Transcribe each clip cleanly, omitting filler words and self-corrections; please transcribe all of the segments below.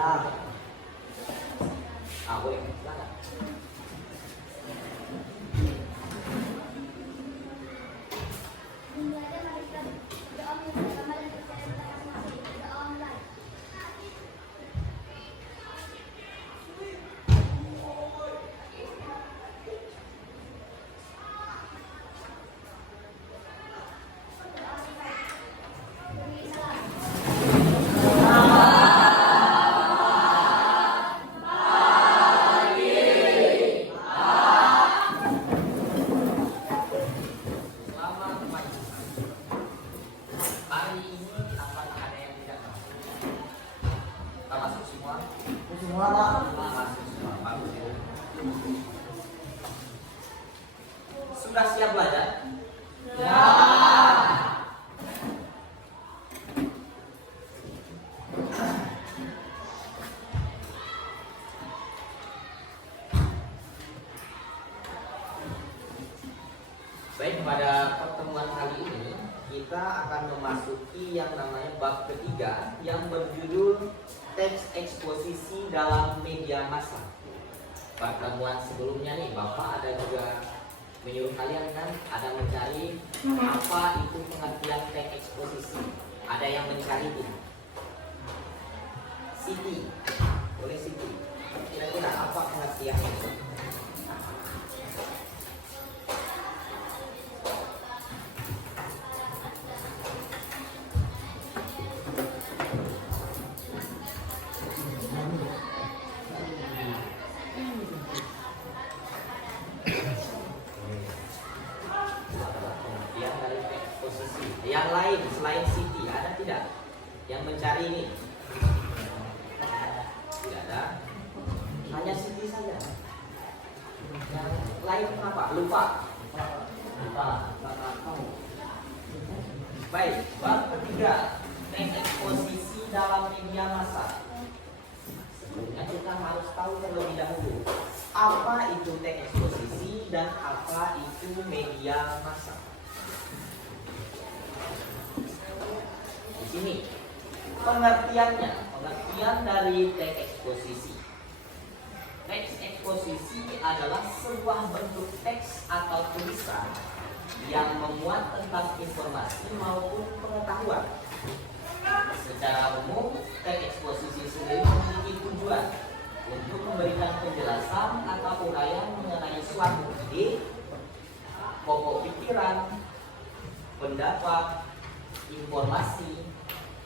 Ya. Boleh, silakan. Sudah siap belajar? Ya. Baik, pada pertemuan kali ini kita akan memasuki yang namanya bab ketiga yang berjudul teks eksposisi dalam media massa. Pertemuan sebelumnya nih Bapak ada juga menyuruh kalian kan ada mencari apa itu pengertian teks eksposisi. Ada yang mencari itu Siti, boleh Siti, kira-kira apa pengertiannya itu? Yang lain selain Siti ada tidak yang mencari ini? Tidak ada, hanya Siti saja. Yang lain kenapa? Lupa. Baik, bab ketiga teks eksposisi dalam media massa. Sebelumnya kita harus tahu terlebih dahulu apa itu teks eksposisi dan apa itu media massa. Ini pengertiannya, pengertian dari teks eksposisi. Teks eksposisi adalah sebuah bentuk teks atau tulisan yang memuat tentang informasi maupun pengetahuan. Secara umum, teks eksposisi sendiri memiliki tujuan untuk memberikan penjelasan atau uraian mengenai suatu ide, pokok pikiran, pendapat, informasi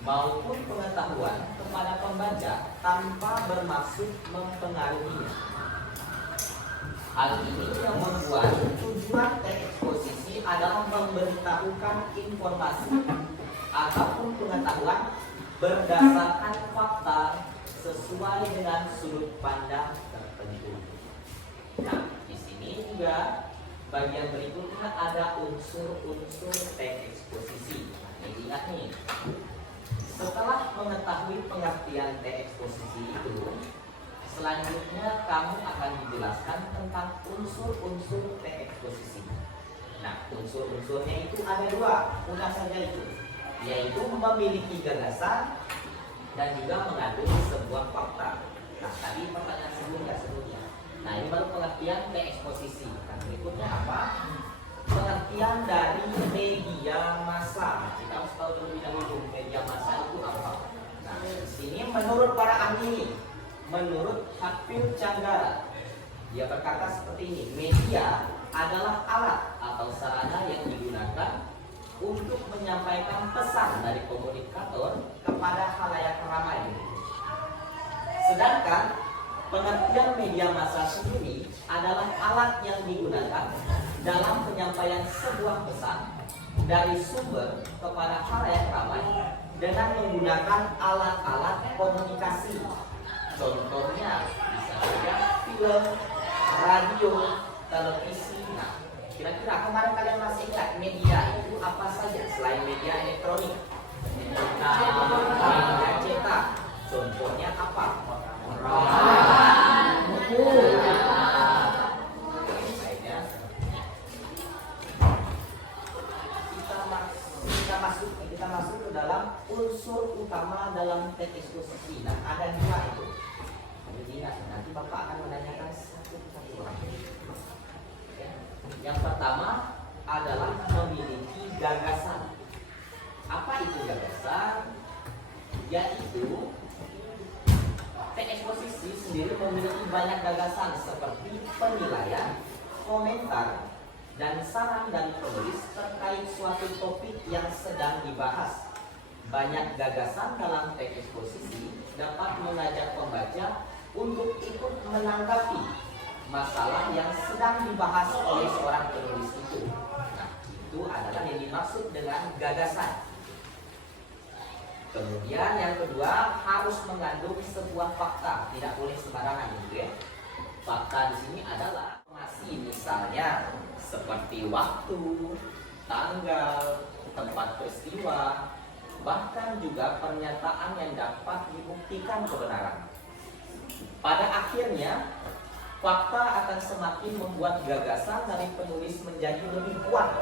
maupun pengetahuan kepada pembaca tanpa bermaksud mempengaruhinya. Hal ini yang membuat tujuan teks eksposisi adalah memberitahukan informasi ataupun pengetahuan berdasarkan fakta sesuai dengan sudut pandang tertentu. Nah, di sini juga bagian berikutnya ada unsur-unsur teks eksposisi. Ingat nih, setelah mengetahui pengertian teks eksposisi itu, selanjutnya kamu akan dijelaskan tentang unsur-unsur teks eksposisi. Nah, unsur-unsurnya itu ada dua, mudah saja itu, yaitu memiliki gagasan dan juga mengandung sebuah fakta. Nah, tadi pertanyaan sebelumnya. Nah, ini baru pengertian teks eksposisi. Nah, berikutnya apa? Pengertian dari media massa. Kita harus tahu terlebih dahulu media massa itu apa. Nah, di sini menurut para ahli, menurut Hafil Canggara, dia berkata seperti ini: media adalah alat atau sarana yang digunakan untuk menyampaikan pesan dari komunikator kepada khalayak ramai. Sedangkan pengertian media massa sendiri adalah alat yang digunakan dalam penyampaian sebuah pesan dari sumber kepada khalayak ramai dengan menggunakan alat-alat komunikasi. Contohnya bisa saja film, radio, televisi. Nah, kira-kira kemarin kalian masih ingat media itu apa saja selain media elektronik? Media cetak. Contohnya apa? Buku. Kita masuk ke dalam unsur utama dalam teks eksposisi. Nah, ada dua itu. Jadi nanti Bapak akan menanyakan satu-satu. Yang pertama adalah memiliki gagasan. Apa itu gagasan? Yaitu teks eksposisi sendiri memiliki banyak gagasan seperti penilaian, komentar, dan saran dari penulis terkait suatu topik yang sedang dibahas. Banyak gagasan dalam teks eksposisi dapat mengajak pembaca untuk ikut menanggapi masalah yang sedang dibahas oleh seorang penulis itu. Nah, itu adalah yang dimaksud dengan gagasan. Kemudian yang kedua, harus mengandung sebuah fakta, tidak boleh sembarangan gitu ya. Fakta di sini adalah informasi, misalnya seperti waktu, tanggal, tempat peristiwa, bahkan juga pernyataan yang dapat dibuktikan kebenaran. Pada akhirnya, fakta akan semakin membuat gagasan dari penulis menjadi lebih kuat,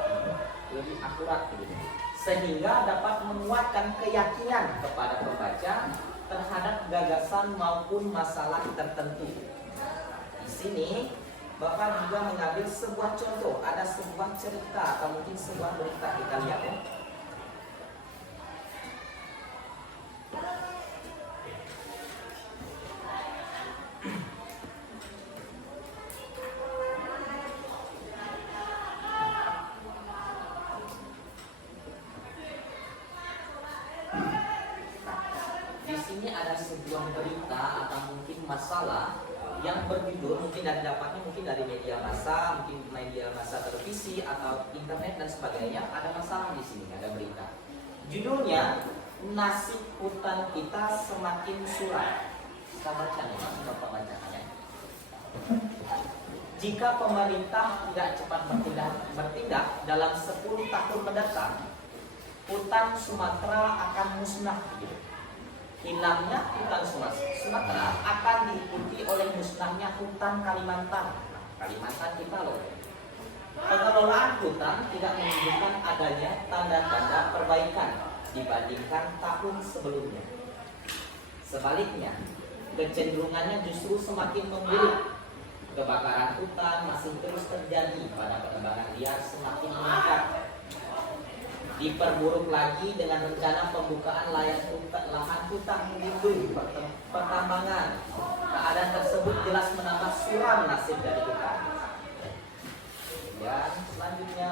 lebih akurat gitu, sehingga dapat menguatkan keyakinan kepada pembaca terhadap gagasan maupun masalah tertentu. Di sini Bapak juga mengambil sebuah contoh, ada sebuah cerita atau mungkin sebuah berita, kita lihat ya. Di sini ada sebuah berita atau mungkin masalah yang berjudul, mungkin dari dapatnya mungkin dari media massa, mungkin media massa televisi atau internet dan sebagainya. Ada masalah di sini, ada berita. Judulnya, nasib hutan kita semakin suram. Kita baca nih, Mas, Bapak bacakannya. Jika pemerintah tidak cepat bertindak dalam 10 tahun mendatang, hutan Sumatera akan musnah. Hilangnya hutan Sumatera akan diikuti oleh musnahnya hutan Kalimantan. Kalimantan kita loh. Pengelolaan hutan tidak menunjukkan adanya tanda-tanda perbaikan dibandingkan tahun sebelumnya. Sebaliknya, kecenderungannya justru semakin memburuk. Kebakaran hutan masih terus terjadi, pada penebangan liar semakin meningkat. Diperburuk lagi dengan rencana pembukaan lahan hutan lindung pertambangan. Keadaan tersebut jelas menambah suram nasib dari hutan. Dan selanjutnya,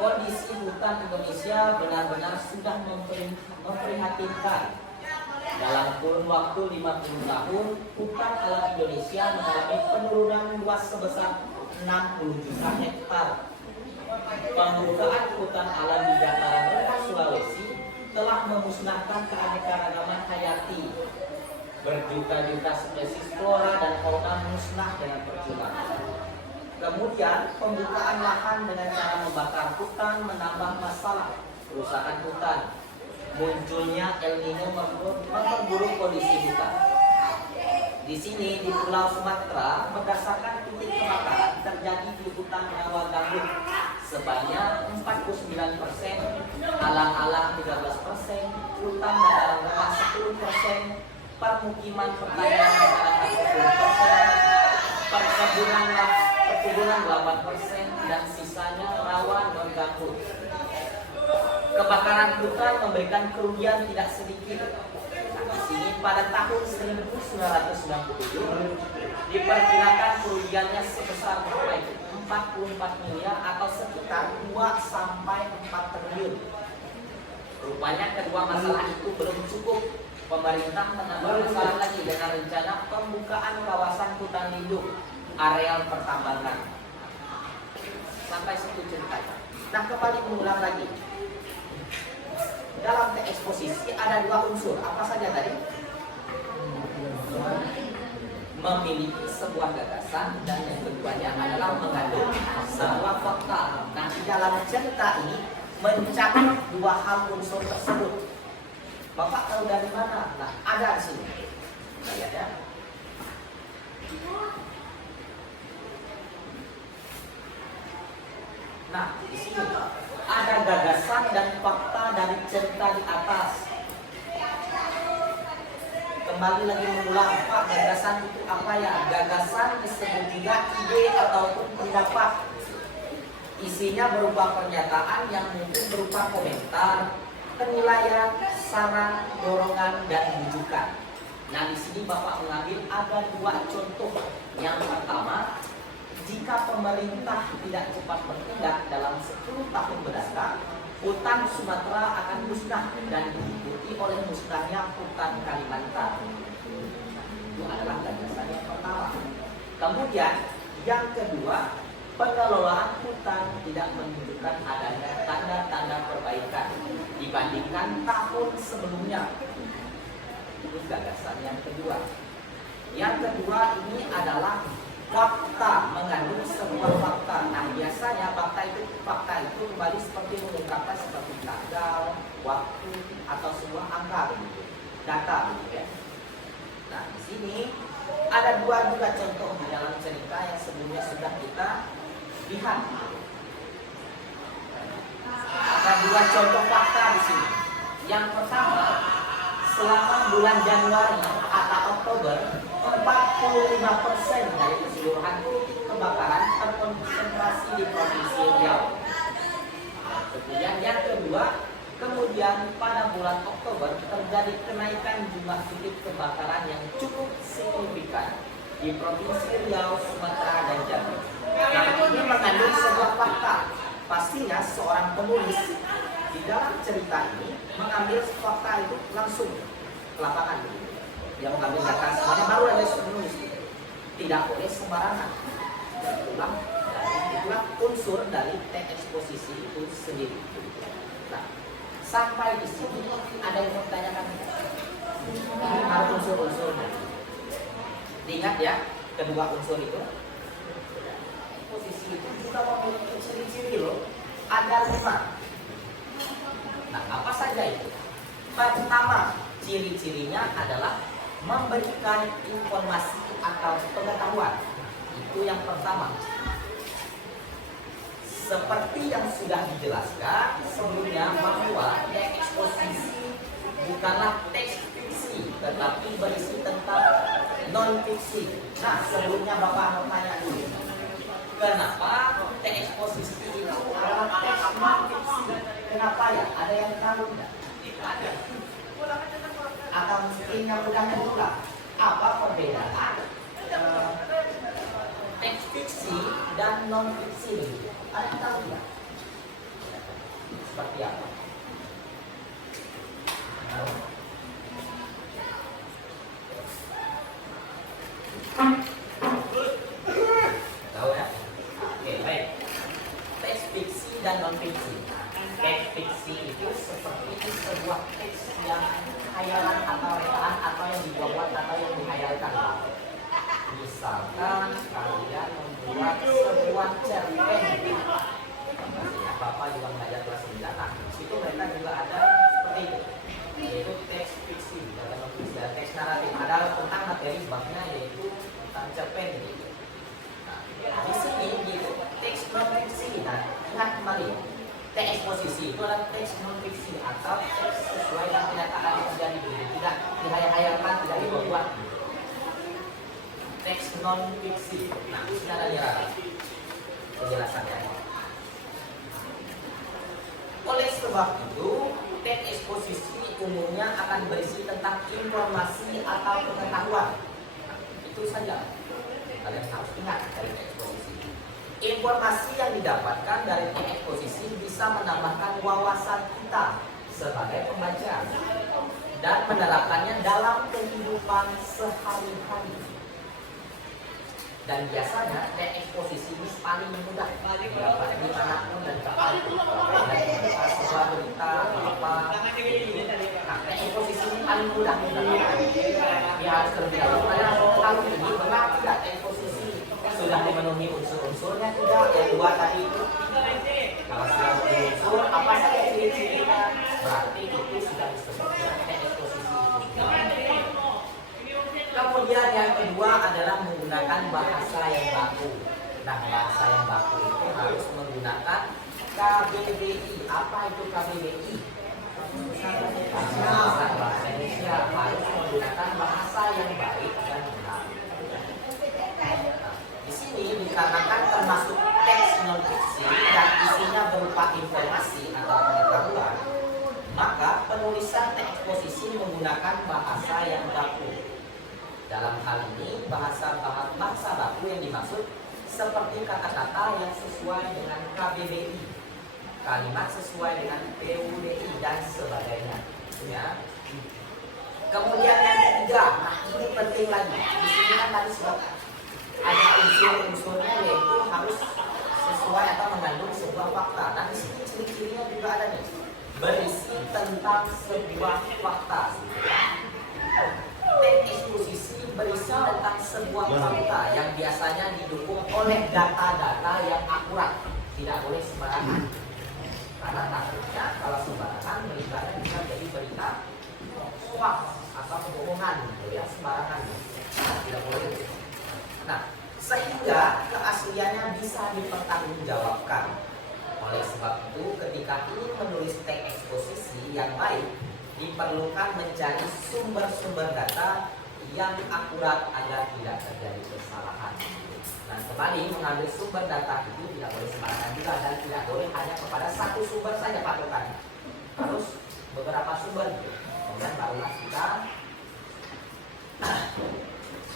kondisi hutan Indonesia benar-benar sudah memprihatinkan. Dalam kurun waktu 50 tahun, hutan alam Indonesia mengalami penurunan luas sebesar 60 juta hektar. Pembukaan hutan alam di dataran rendah Sulawesi telah memusnahkan keanekaragaman hayati. Berjuta-juta spesies flora dan fauna musnah dengan percuma. Kemudian, pembukaan lahan dengan cara membakar hutan menambah masalah kerusakan hutan. Munculnya El Nino memperburuk kondisi hutan. Di sini di Pulau Sumatera, berdasarkan titik kebakaran terjadi di hutan rawa gambut sebanyak 49%, alang-alang 13%, hutan dataran rendah 10%, permukiman pertanian masyarakat 10%, perkebunan 8%, dan sisanya rawa non gambut. Kebakaran hutan memberikan kerugian tidak sedikit. Di sini pada tahun 1997 diperkirakan kerugiannya sebesar 44 miliar atau sekitar 2 sampai 4 triliun. Rupanya kedua masalah itu belum cukup. Pemerintah menambah masalah lagi dengan rencana pembukaan kawasan hutan lindung areal pertambangan. Sampai situ ceritanya. Nah, kembali mengulang lagi. Dalam teks eksposisi ada 2 unsur. Apa saja tadi? Memiliki sebuah gagasan, dan yang keduanya adalah mengandung sebuah fakta. Nah, di dalam cerita ini mencakup 2 hal unsur tersebut. Bapak tahu dari mana? Nah, ada di sini. Kita lihat ya. Nah, di sini ada gagasan dan fakta dari cerita di atas. Kembali lagi mengulang, Pak, gagasan itu apa ya? Gagasan disebut juga ide ataupun pendapat. Isinya berupa pernyataan yang mungkin berupa komentar, penilaian, saran, dorongan, dan rujukan. Nah, di sini Bapak mengambil ada dua contoh. Yang pertama, jika pemerintah tidak cepat bertindak dalam 10 tahun mendatang, hutan Sumatera akan musnah dan diikuti oleh musnahnya hutan Kalimantan. Itu adalah gagasan yang pertama. Kemudian yang kedua, pengelolaan hutan tidak menunjukkan adanya tanda-tanda perbaikan dibandingkan tahun sebelumnya. Itu gagasan yang kedua. Yang kedua ini adalah fakta, mengandung sebuah fakta. Nah, biasanya fakta itu kembali seperti mengungkapkan seperti tanggal, waktu, atau sebuah angka begitu, data begitu ya. Nah, di sini ada dua juga contoh di dalam cerita yang sebelumnya sudah kita lihat. Ada dua contoh fakta di sini. Yang pertama, selama bulan Januari atau Oktober, 45% dari keseluruhan titik kebakaran terkonsentrasi di Provinsi Riau. Kemudian yang kedua, kemudian pada bulan Oktober terjadi kenaikan jumlah titik kebakaran yang cukup signifikan di Provinsi Riau, Sumatera, dan Jambi. Yang ini mengandung sebuah fakta. Pastinya seorang penulis di dalam cerita ini mengambil fakta itu langsung ke lapangan. Dia mengambil data semuanya baru ada menulis. Tidak boleh sembarangan. Itulah unsur dari teks eksposisi itu sendiri. Nah, sampai di sini ada yang mau ditanyakan? Ini harus unsur-unsurnya. Diingat ya, kedua unsur itu. Posisi itu juga memiliki ciri-ciri loh. Ada 5. Nah, apa saja itu? Pertama, ciri-cirinya adalah memberikan informasi atau pengetahuan. Itu yang pertama. Seperti yang sudah dijelaskan sebelumnya bahwa teks eksposisi bukanlah teks fiksi, tetapi berisi tentang non-fiksi. Nah, sebelumnya Bapak mau tanya dulu. Kenapa teks eksposisi itu adalah teks non-fiksi? Kenapa ya? Ada yang tahu tidak? Ada. Atau mungkin yang mudahnya dulu lah. Apa perbedaan teks fiksi dan non-fiksi? Ada yang tahu tidak? Seperti apa? Tahu ya? Oke, baik. Teks fiksi dan non-fiksi. Teks fiksi itu seperti sebuah teks yang hayalan atau rekaan atau yang dibuat atau yang dihayalkan. Misalkan kalian membuat sebuah cerpen. Bapak juga belajar kelas 9. Nah, situ mereka juga ada seperti itu. Yaitu teks fiksi dan non-fiksi dan teks naratif. Ada tentang materi babnya yaitu tentang cerpen gitu. Nah, di sini gitu teks non-fiksi. Nah, ingat kembali. Teks eksposisi itu adalah teks non-fiksi atau teks sesuai dengan kenyataan yang terjadi, tidak dihayal-hayalkan, tidak dibuat. Teks non-fiksi. Nah, ini ada penjelasannya. Oleh sebab itu, teks eksposisi umumnya akan berisi tentang informasi atau pengetahuan. Nah, itu saja kalian harus ingat dari teks eksposisi. Informasi yang didapatkan dari teks eksposisi bisa menambahkan wawasan kita sebagai pembaca dan menerapkannya dalam kehidupan sehari-hari. Dan biasanya teks eksposisi ini paling mudah didapat dimanapun dan kapanpun. Dan sebuah berita apa, nah teks eksposisi ini paling mudah didapatkan. Dia harus terlebih dahulu tahu ini benar tidak teks eksposisi sudah memenuhi unsur-unsurnya tidak. Yang dua tadi itu kalau sudah memenuhi unsur apa saja ciri-cirinya, berarti itu sudah disebut teks eksposisi. Kemudian yang kedua adalah menggunakan bahasa yang baku. Nah, bahasa yang baku itu harus menggunakan KBBI. Apa itu KBBI? Bahasa Indonesia harus menggunakan bahasa yang baik dan benar. Di sini dikarenakan termasuk teks non fiksi dan isinya berupa informasi atau pengetahuan, maka penulisan teks eksposisi menggunakan bahasa yang baku. Dalam hal ini bahasa baku yang dimaksud seperti kata-kata yang sesuai dengan KBBI, kalimat sesuai dengan PUDI dan sebagainya. Ya. Kemudian yang ketiga, nah ini penting lagi. Di sini kan tadi sudah ada unsur-unsurnya, yaitu harus sesuai atau mengandung sebuah fakta. Nah di sini ciri-cirinya juga ada nih, berisi tentang sebuah fakta. Teks eksposisi berisi tentang sebuah fakta yang biasanya didukung oleh data-data yang akurat, tidak boleh sembarangan. Karena takutnya kalau sembarangan beritanya bisa jadi berita hoax atau kebohongan, gitu ya, sembarangan. Nah, tidak boleh. Nah, sehingga keasliannya bisa dipertanggungjawabkan. Oleh sebab itu, ketika ingin menulis teks eksposisi yang baik, diperlukan mencari sumber-sumber data yang akurat agar tidak terjadi kesalahan. Dan kembali mengambil sumber data itu tidak boleh sembarangan juga, dan tidak boleh hanya kepada satu sumber saja patokan. Harus beberapa sumber. Kemudian barulah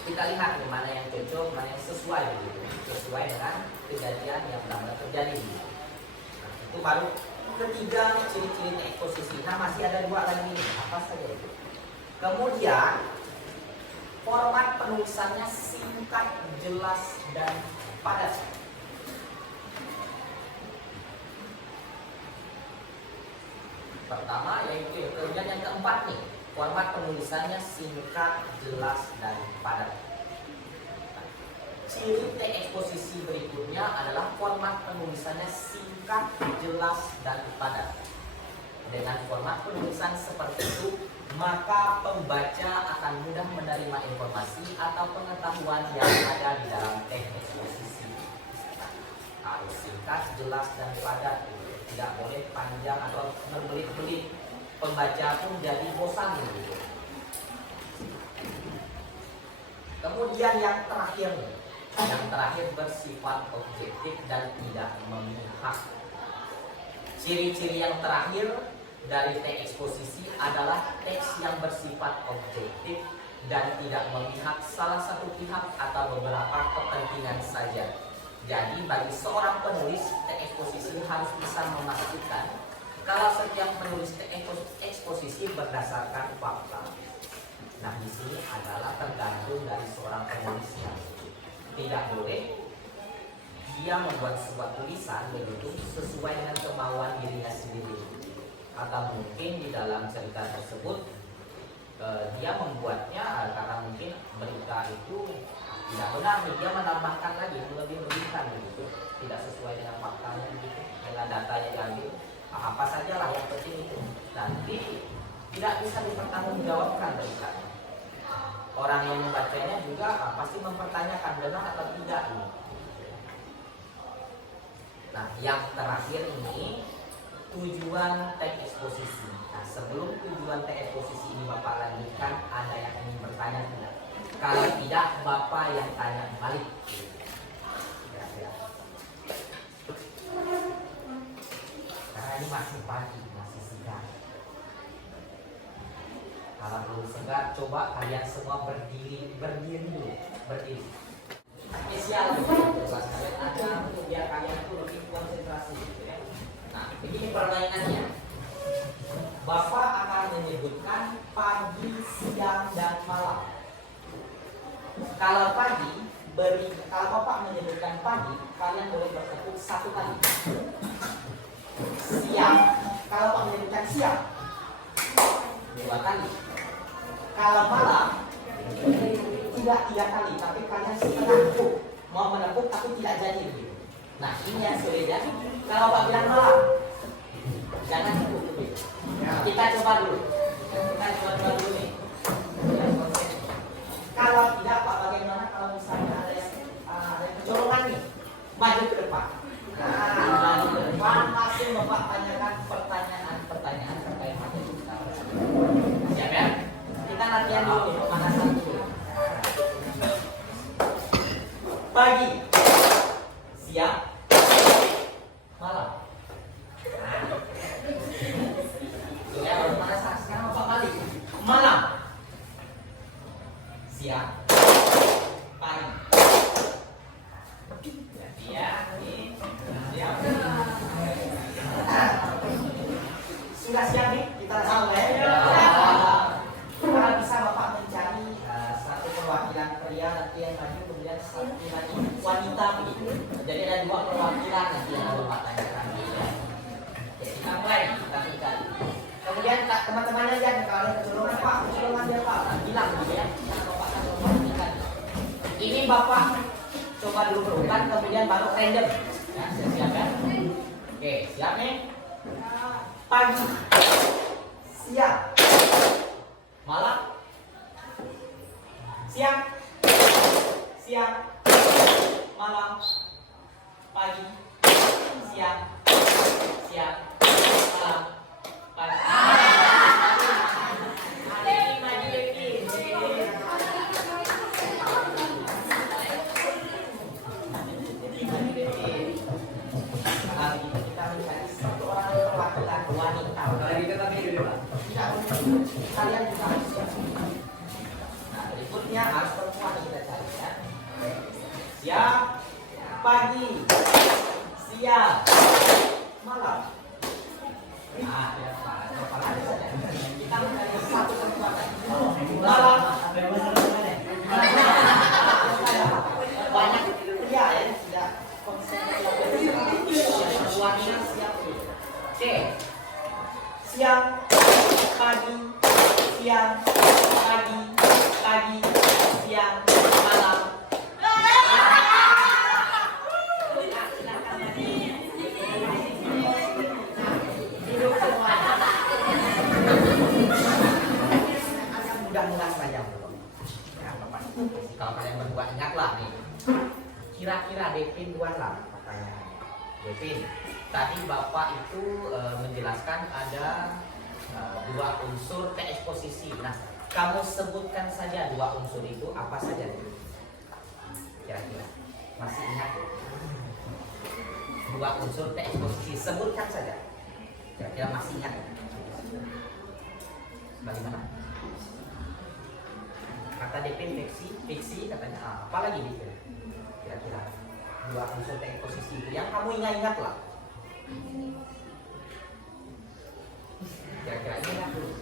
kita lihat nih, mana yang cocok, mana yang sesuai begitu, sesuai dengan kejadian yang benar-benar terjadi. Nah, itu baru ketiga ciri-ciri eksposisi. Nah, masih ada dua lagi nih. Apa saja itu? Kemudian format penulisannya singkat, jelas, dan padat. Pertama yaitu, kemudian yang keempat nih, format penulisannya singkat, jelas, dan padat. Ciri teks eksposisi berikutnya adalah format penulisannya singkat, jelas, dan padat. Dengan format penulisan seperti itu, maka pembaca akan mudah menerima informasi atau pengetahuan yang ada di dalam teks eksposisi. Harus singkat, jelas, dan padat. Tidak boleh panjang atau berbelit-belit. Pembaca pun jadi bosan gitu. Kemudian yang terakhir bersifat objektif dan tidak memihak. Ciri-ciri yang terakhir dari teks eksposisi adalah teks yang bersifat objektif dan tidak memihak salah satu pihak atau beberapa kepentingan saja. Jadi bagi seorang penulis, teks eksposisi harus bisa memastikan kalau setiap penulis teks eksposisi berdasarkan fakta. Nah, di sini adalah tergantung dari seorang penulisnya. Tidak boleh dia membuat sebuah tulisan begitu sesuai dengan kemauan dirinya sendiri. Atau mungkin di dalam cerita tersebut dia membuatnya karena mungkin berita itu tidak benar, dia menambahkan lagi, melebih-lebihkan begitu, tidak sesuai dengan faktanya begitu, dengan data yang diambil. Apa sajalah yang penting itu nanti tidak bisa dipertanggungjawabkan beritanya. Orang yang membacanya juga pasti mempertanyakan benar atau tidak ini. Nah, yang terakhir ini tujuan teks eksposisi. Nah, sebelum tujuan teks eksposisi ini Bapak lanjutkan, ada yang ingin bertanya tidak? Kalau tidak, Bapak yang tanya balik. Karena ini masih pagi, masih segar. Kalau belum segar, coba kalian semua berdiri dulu, berdiri. Spesial kelas kalian ada untuk biar kalian tuh lebih konsentrasi gitu ya. Nah, begini pertanyaannya. Bapak akan menyebutkan pagi, siang, dan malam. Kalau pagi, kalau Bapak menyebutkan pagi, kalian boleh bertepuk satu kali. Siang, kalau Bapak menyebutkan siang, 2 kali. Kalau malam, tidak 3 kali, tapi kalian setengah tepuk. Mau menepuk tapi tidak jadi. Nah, ini yang sulit ya. Kalau Bapak bilang malam, jangan tepuk dulu. Kita coba dulu. Nih. Kalau tidak, Pak, bagaimana kalau misalnya ada kecolongan nih, maju ke depan. Nah, maju ke depan, langsung Bapak tanyakan pertanyaan terkait materi. sudah siap nih? Kita sama ya? Kalau bisa Bapak mencari satu perwakilan pria nanti yang maju, kemudian satu lagi wanita begitu. Jadi ada 2 perwakilan nanti yang Bapak tanyakan. Oke, kita mulai, kita mencari. Kemudian teman-teman aja kalau ada kecolongan Pak, kecolongan dia Pak, bilang gitu ya. Bapak akan memperhatikan. Ini Bapak coba dulu berulang, kemudian baru random. Ya, siap ya? Oke, siap nih? Pagi, siang, malam, siang, malam, pagi, siang, malam, pagi. Kalian juga harus siap. Nah, berikutnya harus perempuan kita cari ya. Siap, pagi, siang, malam. Nah, apa lagi saja? Kita mencari satu perempuan. Malam. Banyak pria ya tidak konsentrasi. Perempuannya siap. Oke. Siang, pagi, siang, pagi, siang, malam. Duduk semuanya. Agak mudah-mudah saja belum. Ya, Bapak. Kalau kalian berdua ingatlah nih. Kira-kira Devin dua lah pertanyaannya. Devin, tadi Bapak itu menjelaskan ada 2 unsur T-eksposisi. Nah, kamu sebutkan saja 2 unsur itu apa saja? Kira-kira masih ingat? 2 unsur T-eksposisi, sebutkan saja. Kira-kira masih ingat? Bagaimana? Kata Devin fiksi katanya apa lagi gitu? Kira-kira 2 unsur T-eksposisi itu yang kamu ingat lah. Kira-kira ingat dulu.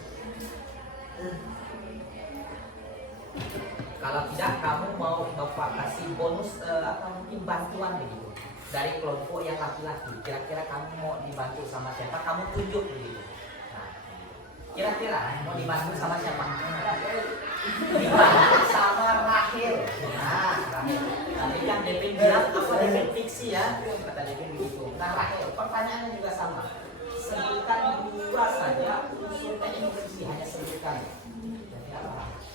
Kalau tidak, kamu mau Bapak kasih bonus atau mungkin bantuan begitu dari kelompok yang laki-laki. Kira-kira kamu mau dibantu sama siapa? Kamu tunjuk begitu. Nah, kira-kira mau dibantu sama siapa? Dibantu sama Rahel. Nah, Rahel. Tadi kan Devin bilang apa Devin fiksi ya? Kata Devin begitu. Nah, Rahel, pertanyaannya juga sama. Sebutkan 2 saja unsur T-eksposisi, hanya sebutkan.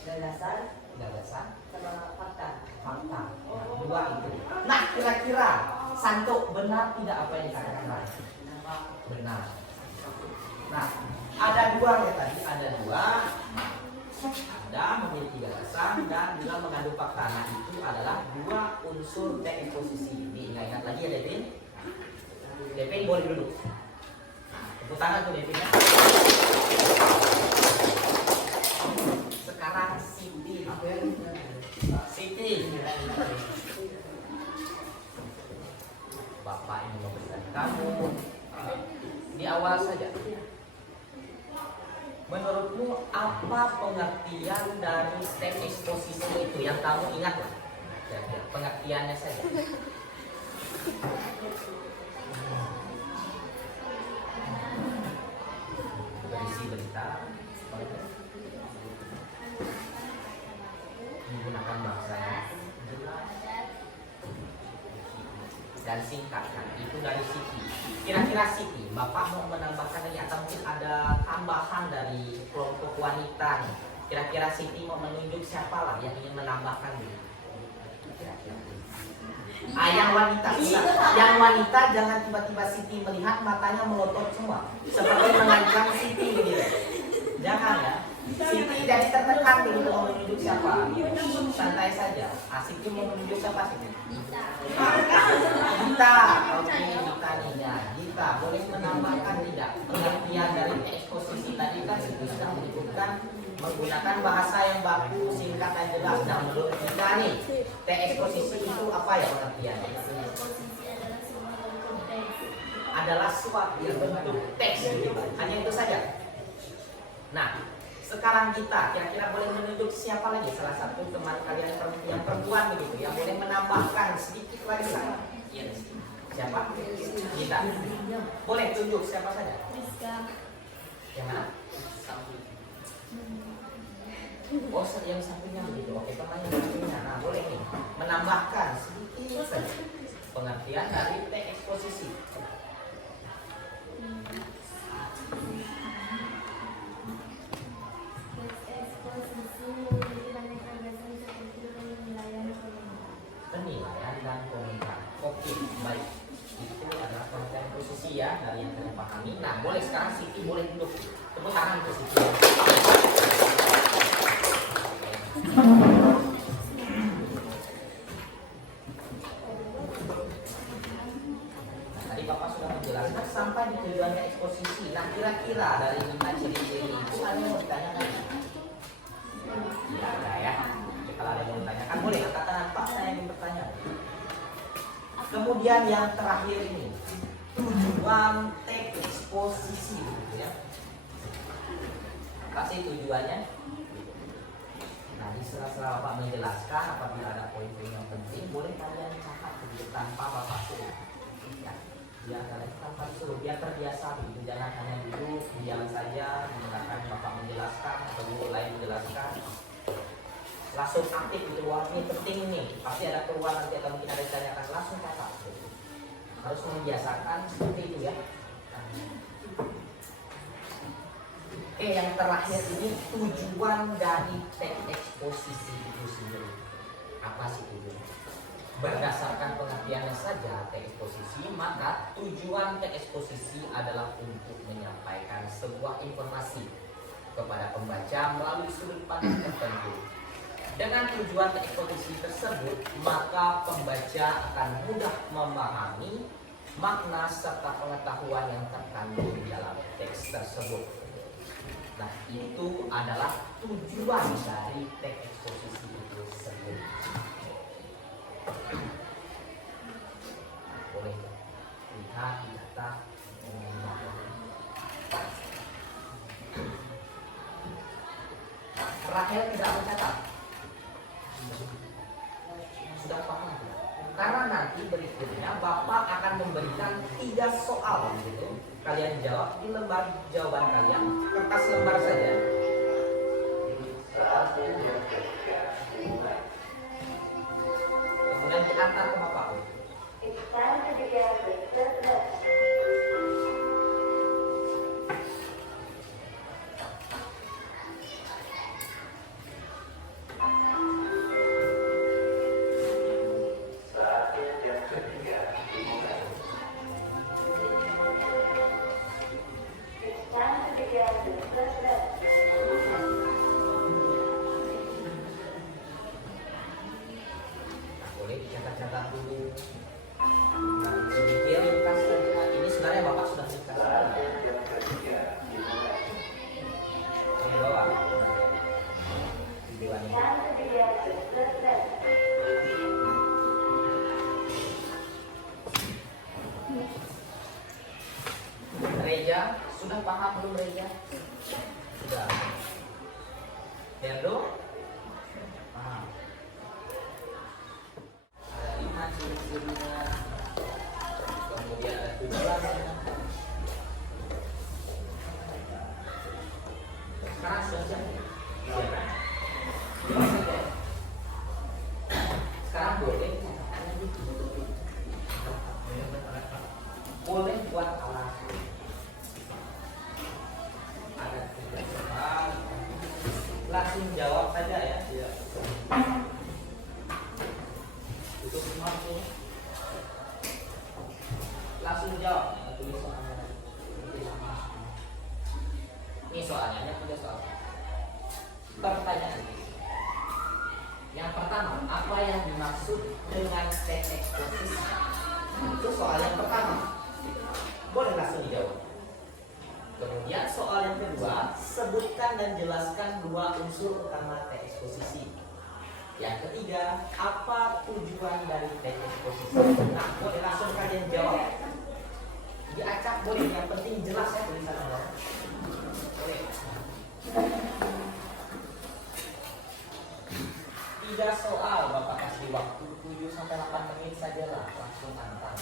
Gagasan, fakta. Nah, 2 itu. Nah, kira-kira Santo benar tidak apa yang dikatakan Rahel? Benar. Nah, ada 2 ya tadi, ada 2. Ada memiliki gagasan dan juga mengandung fakta. Nah, itu adalah 2 unsur T-eksposisi. Diingat-ingat lagi ya Devin. Devin boleh duduk. Tepuk tangan tuh Devin ya. Sekarang Siti. Bapak ini memberikan kamu di awal saja. Menurutmu apa pengertian dari T-eksposisi itu yang kamu ingat lah? Pengertiannya saja. Berisi berita, menggunakan bahasa yang jelas dan singkat kan? Itu dari Siti. Kira-kira Siti, Bapak mau menambahkan lagi atau mungkin ada tambahan dari kelompok wanita nih? Kira-kira Siti mau menunjuk siapa lah yang ingin menambahkan nih? Kira-kira. Yang wanita jangan tiba-tiba Siti melihat matanya melotot semua seperti mengancam Siti begitu. Jangan ya. Siti jadi tertekan begitu mau menunjuk siapa. Santai saja. Siti mau menunjuk siapa Siti? Gita. Oke, Gita nih ya. Gita boleh menambahkan tidak pengertian dari eksposisi tadi kan Siti sudah menyebutkan menggunakan bahasa yang baku, singkat dan jelas. Nah, menurut kita nih, T-eksposisi itu apa ya pengertiannya? adalah suatu yang bentuk teks gitu. Hanya itu saja. Nah, sekarang kita kira-kira boleh menunjuk siapa lagi salah satu teman kalian yang perempuan begitu yang boleh menambahkan sedikit lagi sana. Iya. Siapa? Kita. Boleh tunjuk siapa saja? Yang mana? Oh, yang sampingnya begitu. Oke, teman yang sampingnya. Nah, boleh nih menambahkan sedikit saja pengertian dari teks eksposisi. Penilaian dan komentar. Oke, baik. Itu adalah pengertian posisi ya dari yang kalian pahami. Nah, boleh sekarang Siti boleh duduk. Tepuk tangan untuk Siti. Tadi Bapak sudah menjelaskan sampai di tujuannya eksposisi. Nah, kira-kira dari 5 ciri-ciri itu ada yang mau ditanyakan? Iya, ada ya. Oke, kalau ada yang mau ditanyakan boleh angkat tangan Pak, saya ingin bertanya. Kemudian yang terakhir ini tujuan teks eksposisi gitu ya. Kasih tujuannya. Nah, di sela-sela Bapak menjelaskan apabila ada poin-poin yang penting boleh kalian catat begitu tanpa Bapak suruh. Ya, biar kalian tanpa suruh, biar terbiasa begitu, jangan hanya duduk diam saja mendengarkan Bapak menjelaskan atau guru lain menjelaskan. Langsung aktif gitu, wah ini penting nih, pasti ada keluar nanti atau mungkin ada ditanyakan, langsung catat. Harus membiasakan seperti itu ya. Yang terakhir ini tujuan dari teks eksposisi itu sendiri. Apa sih tujuan? Berdasarkan pengertiannya saja teks eksposisi, maka tujuan teks eksposisi adalah untuk menyampaikan sebuah informasi kepada pembaca melalui sudut pandang tertentu. Dengan tujuan teks eksposisi tersebut, maka pembaca akan mudah memahami makna serta pengetahuan yang terkandung di dalam teks tersebut. Nah, itu adalah tujuan dari teks eksposisi itu sendiri. Boleh lihat di data. Rahel tidak mencatat. Sudah paham? Karena nanti berikutnya Bapak akan memberikan 3 soal gitu. Kalian jawab di lembar jawaban kalian, kertas lembar saja. Kemudian diantar ke Bapak. Reja, sudah paham belum Reja? Sudah. Herdo? Paham. Ada 5 ciri-cirinya. Kemudian ada tujuannya. Sekarang sudah siap? Iya kan? Sekarang boleh boleh buat alas. Ada 3 soal. Langsung jawab saja ya. Iya. Tutup semua tuh. Langsung jawab. Tulis soalnya. Ini soalnya ada 3 soal. Pertanyaan. Yang pertama, apa yang dimaksud dengan teks eksposisi? Itu soal yang pertama. Boleh langsung dijawab. Kemudian soal yang kedua, sebutkan dan jelaskan 2 unsur utama teks eksposisi. Yang ketiga, apa tujuan dari teks eksposisi? Nah, boleh langsung kalian jawab. Diacak boleh, yang penting jelas ya tulisan Allah. Boleh. 3 soal Bapak kasih waktu 7 sampai 8 menit sajalah, langsung antar.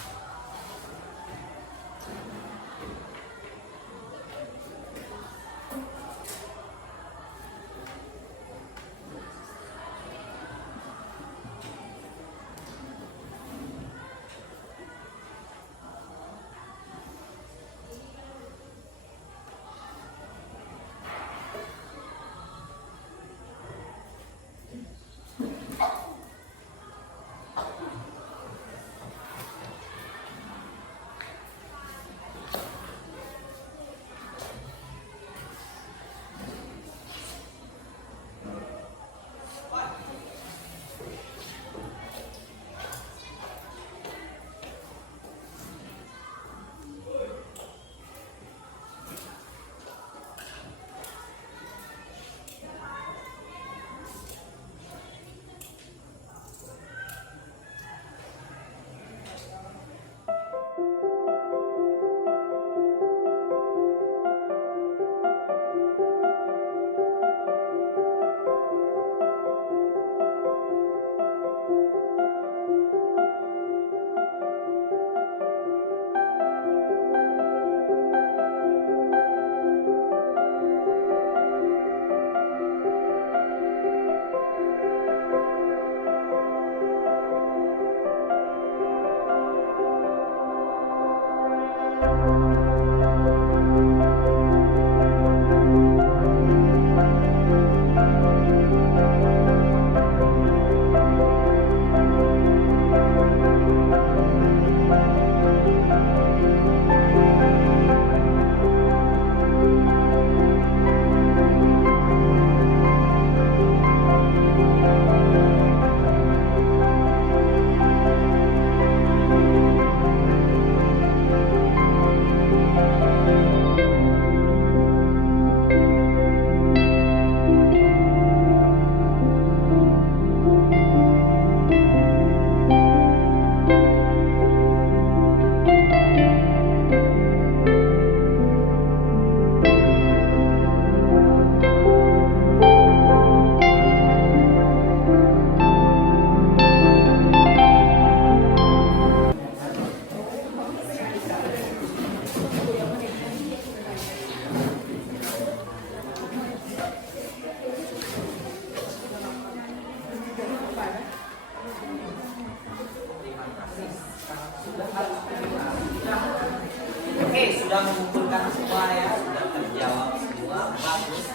Oke, sudah mengumpulkan semua ya, sudah terjawab semua, bagus.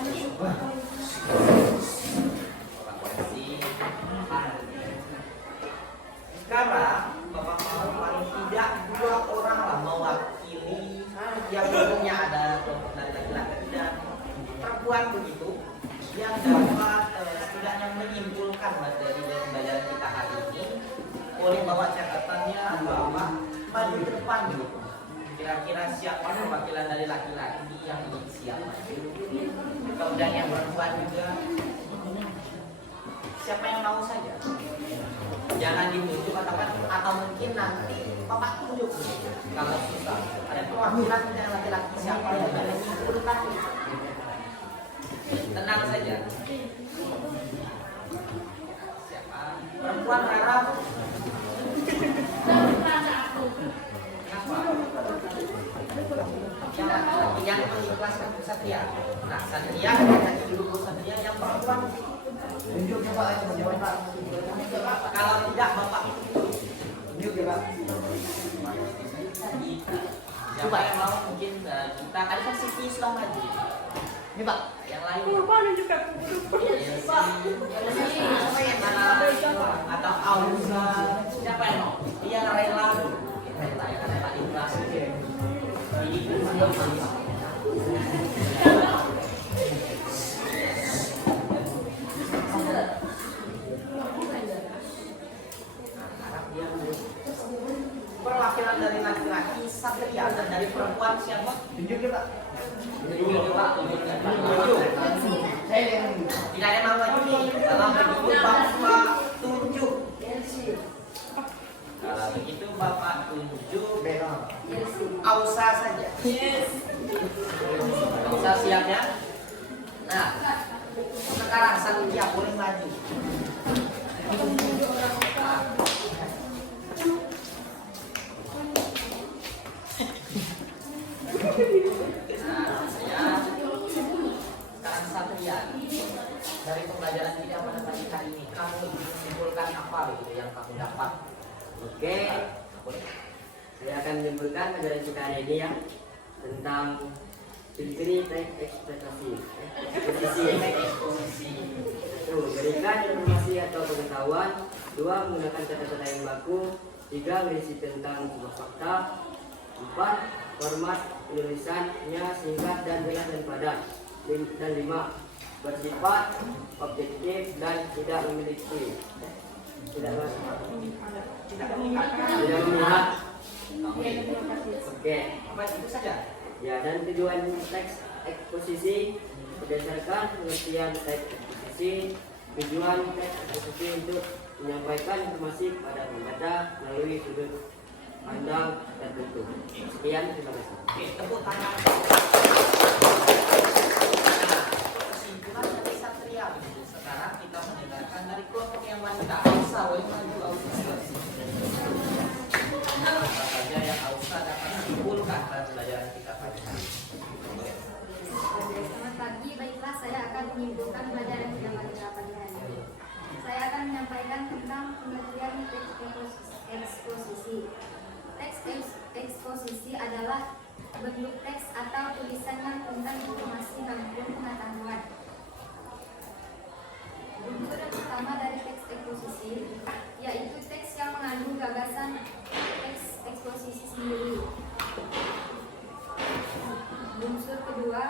Sekarang Bapak mau paling tidak 2 orang lah mewakili yang umumnya ada kelompok dari laki-laki dan perempuan begitu yang dapat setidaknya menyimpulkan materi dari pembelajaran kita hari ini. Boleh bawa catatannya Bapak maju ke depan dulu. Kira-kira siapa perwakilan dari laki-laki yang ingin siap maju? Kemudian yang perempuan juga. Siapa yang mau saja? Jangan ditunjuk atau mungkin nanti Bapak tunjuk kalau susah. Ada perwakilan yang laki-laki siapa yang ingin menyimpulkan? Tenang saja. Siapa? Perempuan Rara. Yang mengikhlaskan Satria. Nah, Satria yang dulu Satria yang perempuan. Tunjuk Pak. Kalau tidak Bapak tunjuk ya Pak. Coba yang mau mungkin kita ada kan CV Islam lagi. Ini Pak, yang lain. Pak nunjuk Pak. Atau Auza. Siapa yang mau? Yang rela. Rela yang rela ikhlas. Perwakilan dari laki-laki Satria dan dari perempuan siapa? Tunjuk ya Pak. Tunjuk Pak. Tidak ada nama ini dalam begitu Bapak tunjuk. Kalau begitu Bapak tunjuk. Ausa saja. Yes. Ausa siap ya? Nah, sekarang Satria boleh maju. Sekarang Satria, dari pembelajaran kita pada pagi hari ini, kamu simpulkan apa begitu yang kamu dapat? Oke, Boleh. saya akan menyimpulkan pelajaran kita hari ini ya tentang ciri-ciri teks ekspresi. Eksposisi. Satu, berikan informasi atau pengetahuan. Dua, menggunakan kata-kata yang baku. Tiga, berisi tentang sebuah fakta. Empat, format penulisannya singkat dan jelas dan padat. Dan lima, bersifat objektif dan tidak memiliki tidak memihak. Oke. Apa itu saja? Ya, dan tujuan teks eksposisi berdasarkan pengertian teks eksposisi. Tujuan teks eksposisi untuk menyampaikan informasi kepada pembaca melalui sudut pandang tertentu. Sekian, terima kasih. Oke, tepuk tangan. Nah, kesimpulan dari Satria begitu. Sekarang kita mendengarkan dari kelompok yang wanita. Ausa, boleh maju Ausa. Apa saja yang Ausa dapat simpulkan pada pelajaran kita pagi hari ini? Selamat pagi, baiklah saya akan menyimpulkan pelajaran yang pada pagi hari ini. Saya akan menyampaikan tentang pengertian teks eksposisi. Teks eksposisi adalah bentuk teks atau tulisan yang tentang informasi maupun pengetahuan. Unsur utama dari teks eksposisi yaitu teks yang mengandung gagasan teks eksposisi sendiri. Unsur kedua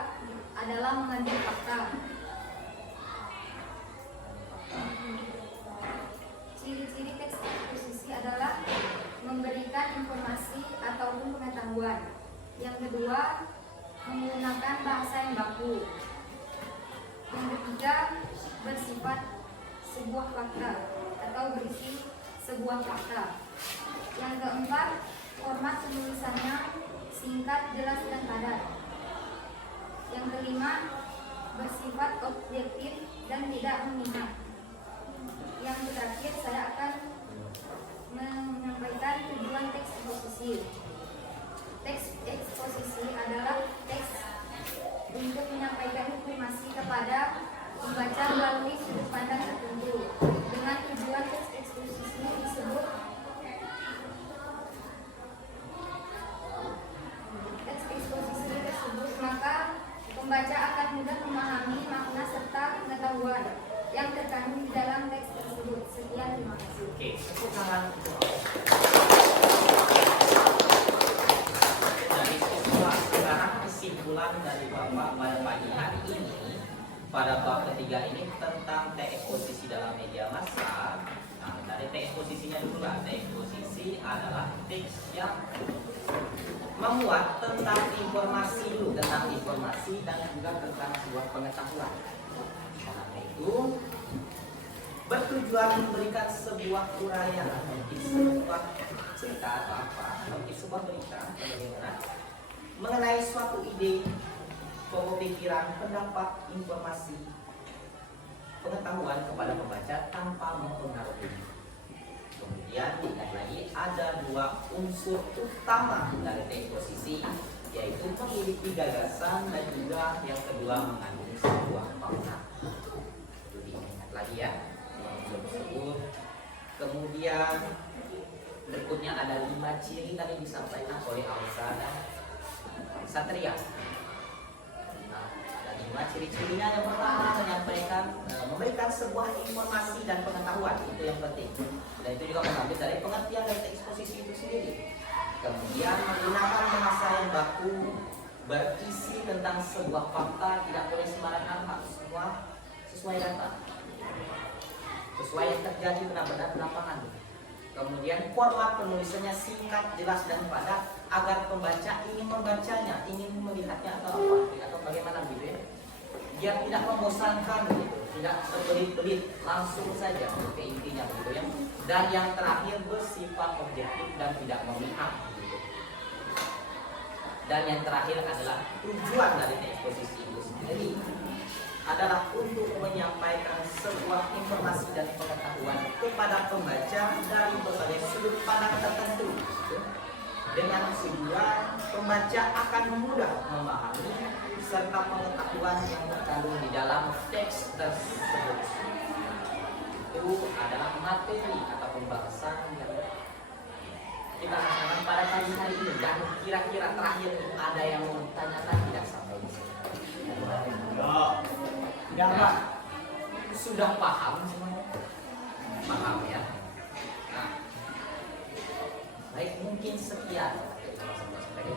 adalah mengandung fakta. Ciri-ciri teks eksposisi adalah memberikan informasi ataupun pengetahuan. Yang kedua, menggunakan bahasa yang baku. Yang ketiga, bersifat sebuah fakta atau berisi sebuah fakta. Yang keempat, format penulisannya singkat, jelas, dan padat. Yang kelima, bersifat objektif dan tidak memihak. Yang terakhir, saya akan menyampaikan tujuan teks eksposisi. Teks eksposisi adalah teks untuk menyampaikan informasi kepada pembaca melalui sudut pandang tertentu. Dengan tujuan teks eksposisi disebut teks eksposisi tersebut, maka pembaca akan mudah memahami makna serta pengetahuan yang terkandung di dalam teks tersebut. Sekian, terima kasih. Oke, tepuk tangan untuk dari siswa. Sekarang kesimpulan dari Bapak pada pagi hari ini pada bab ketiga ini tentang teks eksposisi dalam media massa. Nah, dari teks eksposisinya dulu lah. Teks eksposisi adalah teks yang memuat tentang informasi dulu, tentang informasi dan juga tentang sebuah pengetahuan. Karena itu bertujuan memberikan sebuah uraian, mungkin sebuah cerita atau apa, mungkin sebuah berita atau bagaimana mengenai suatu ide, pemikiran, pendapat, informasi, pengetahuan kepada pembaca tanpa mempengaruhi. Kemudian dilihat lagi ada dua unsur utama dari teks eksposisi, yaitu memiliki gagasan dan juga yang kedua mengandung sebuah makna. Itu diingat lagi ya unsur tersebut. Kemudian berikutnya ada 5 ciri tadi disampaikan oleh Ausa dan Satria. Nah, ada 5 ciri-cirinya. Yang pertama menyampaikan, memberikan sebuah informasi dan pengetahuan, itu yang penting. Dan itu juga mengambil dari pengertian dari teks eksposisi itu sendiri. Kemudian menggunakan bahasa yang baku, berisi tentang sebuah fakta, tidak boleh sembarangan, harus semua sesuai data, sesuai yang terjadi benar-benar di lapangan. Kemudian format penulisannya singkat, jelas, dan padat agar pembaca ingin membacanya, ingin melihatnya atau bagaimana gitu ya. Biar tidak membosankan gitu, tidak berbelit-belit, langsung saja ke intinya gitu ya. Dan yang terakhir bersifat objektif dan tidak memihak gitu. Dan yang terakhir adalah tujuan dari eksposisi itu sendiri adalah untuk menyampaikan sebuah informasi dan pengetahuan kepada pembaca dari berbagai sudut pandang tertentu, dengan tujuan pembaca akan mudah memahami serta pengetahuan yang terkandung di dalam teks tersebut. Itu adalah materi atau pembahasan yang kita laksanakan pada pagi hari ini. Dan kira-kira terakhir ada yang mau ditanyakan tidak sampai di sini? Ya, Pak. Sudah paham semuanya? Paham ya? Nah, baik, mungkin sekian.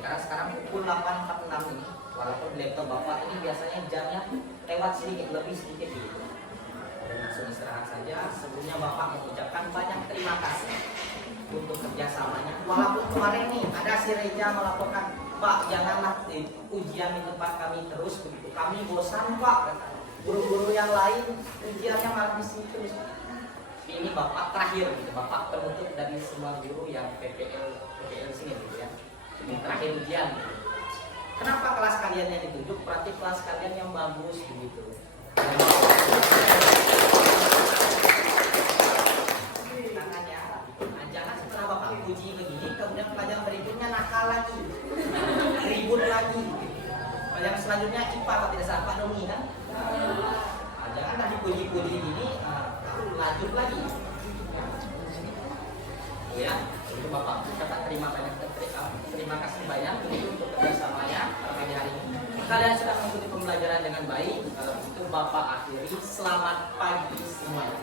Karena sekarang pukul 8.46 ini, walaupun laptop Bapak ini biasanya jamnya lewat sedikit, lebih sedikit gitu. Langsung istirahat saja. Sebelumnya Bapak mengucapkan banyak terima kasih untuk kerjasamanya. Walaupun kemarin nih ada si Reja melaporkan, Pak janganlah ujian di tempat kami terus begitu. Kami bosan Pak. Guru-guru yang lain ujiannya malah di sini terus. Ini Bapak terakhir gitu. Bapak penutup dari semua guru yang PPL sini gitu ya. Ini terakhir ujian. Gitu. Kenapa kelas kalian yang ditunjuk? Berarti kelas kalian yang bagus begitu. Tangannya, jangan setelah Bapak uji begini, kemudian pelajaran berikutnya nakal lagi, ribut lagi. Pelajaran selanjutnya IPA kalau tidak salah Pak Doni kan? Janganlah dipuji-puji gini, lanjut lagi. Ya, untuk Bapak kata terima kasih banyak untuk kerjasamanya pagi hari ini. Kalian sudah mengikuti pembelajaran dengan baik. Kalau itu Bapak akhiri, selamat pagi semuanya.